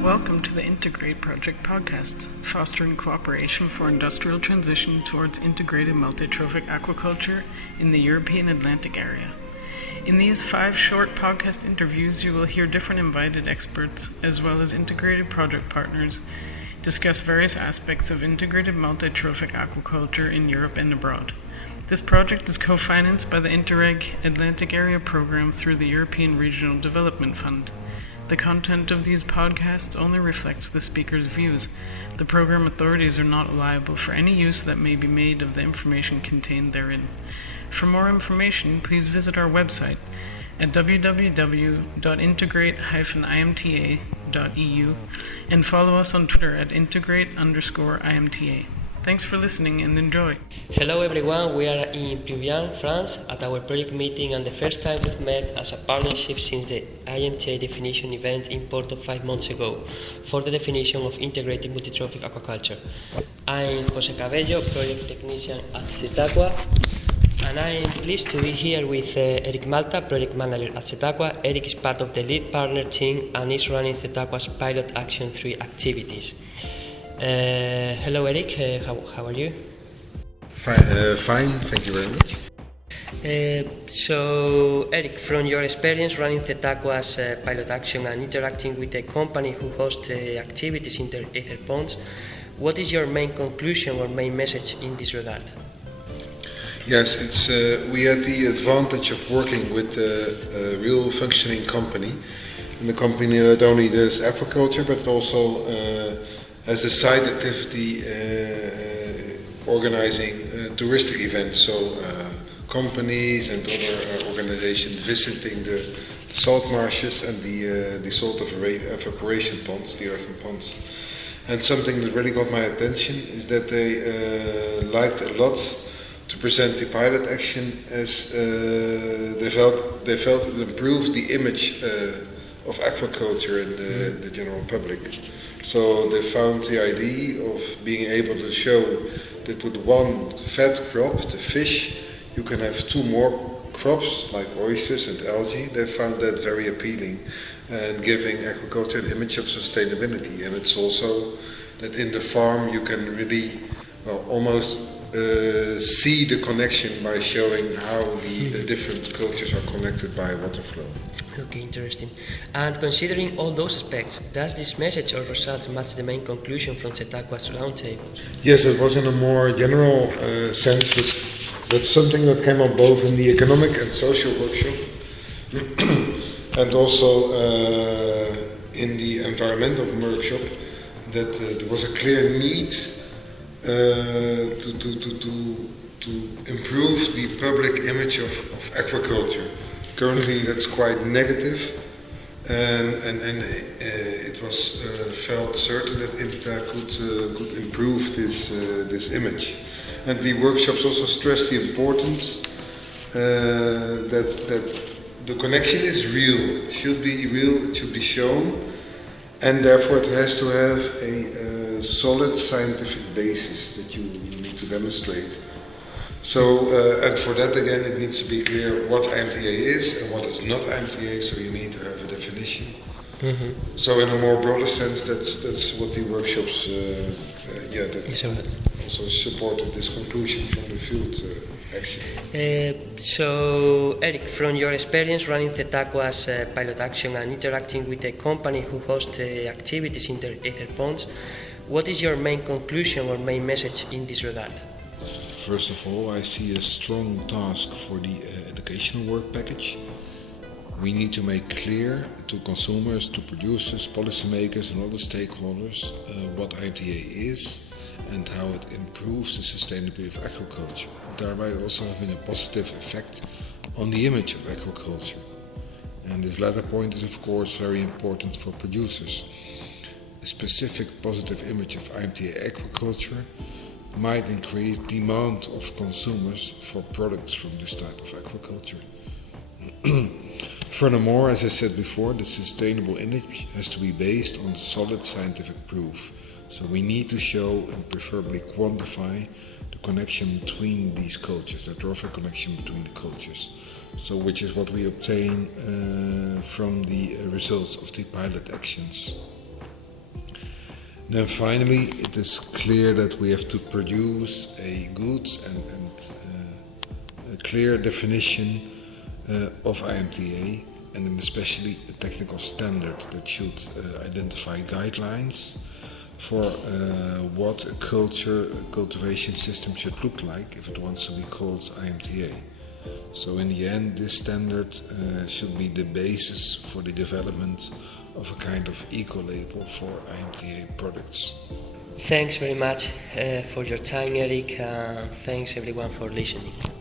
Welcome to the Integrate Project podcasts, fostering cooperation for industrial transition towards integrated multi-trophic aquaculture in the European Atlantic area. In these 5 short podcast interviews, you will hear different invited experts, as well as integrated project partners, discuss various aspects of integrated multi-trophic aquaculture in Europe and abroad. This project is co-financed by the Interreg Atlantic Area Program through the European Regional Development Fund. The content of these podcasts only reflects the speaker's views. The program authorities are not liable for any use that may be made of the information contained therein. For more information, please visit our website at www.integrate-imta.eu and follow us on Twitter at integrate_IMTA. Thanks for listening and enjoy. Hello everyone, we are in Pleubian, France at our project meeting, and the first time we've met as a partnership since the IMTA definition event in Porto 5 months ago for the definition of integrated multi-trophic aquaculture. I'm José Cabello, project technician at CTAQUA, and I'm pleased to be here with Erik-Jan Malta, project manager at CTAQUA. Erik is part of the lead partner team and is running CTAQUA's Pilot Action 3 activities. Hello Erik, how are you? Fine, thank you very much. So Erik, from your experience running CTAQUA's Pilot Action and interacting with a company who hosts activities in their ether ponds, what is your main conclusion or main message in this regard? Yes, we had the advantage of working with a real functioning company, and the company not only does aquaculture but also as a side activity organizing touristic events, so companies and other organizations visiting the salt marshes and the salt evaporation ponds, the earthen ponds. And something that really got my attention is that they liked a lot to present the pilot action as they felt it improved the image of aquaculture in the general public. So they found the idea of being able to show that with one fed crop, the fish, you can have 2 more crops like oysters and algae. They found that very appealing and giving aquaculture an image of sustainability. And it's also that in the farm you can really almost see the connection by showing how the different cultures are connected by water flow. Okay, interesting. And considering all those aspects, does this message or results match the main conclusion from CETAQUA's roundtable? Yes, it was in a more general sense, but that's something that came up both in the economic and social workshop and also in the environmental workshop, that there was a clear need to improve the public image of aquaculture. Currently, that's quite negative, and it was felt certain that IMTA could improve this image. And the workshops also stressed the importance that the connection is real. It should be real. It should be shown, and therefore it has to have a solid scientific basis that you need to demonstrate. So, and for that again, it needs to be clear what IMTA is and what is not IMTA, so you need to have a definition. Mm-hmm. So in a more broader sense, that's what the workshops, also supported this conclusion from the field action. So, Erik, from your experience running CETAQUA's Pilot Action and interacting with a company who hosts activities in their ether ponds, what is your main conclusion or main message in this regard? First of all, I see a strong task for the educational work package. We need to make clear to consumers, to producers, policymakers and other stakeholders what IMTA is and how it improves the sustainability of aquaculture, thereby also having a positive effect on the image of aquaculture. And this latter point is of course very important for producers. A specific positive image of IMTA aquaculture might increase demand of consumers for products from this type of aquaculture. Furthermore, as I said before, the sustainable image has to be based on solid scientific proof. So we need to show and preferably quantify the connection between these cultures, the trophic connection between the cultures. So which is what we obtain from the results of the pilot actions. Then finally, it is clear that we have to produce a good and a clear definition of IMTA, and then especially a technical standard that should identify guidelines for what a cultivation system should look like if it wants to be called IMTA. So in the end, this standard should be the basis for the development of a kind of eco-label for IMTA products. Thanks very much for your time, Eric, and thanks everyone for listening.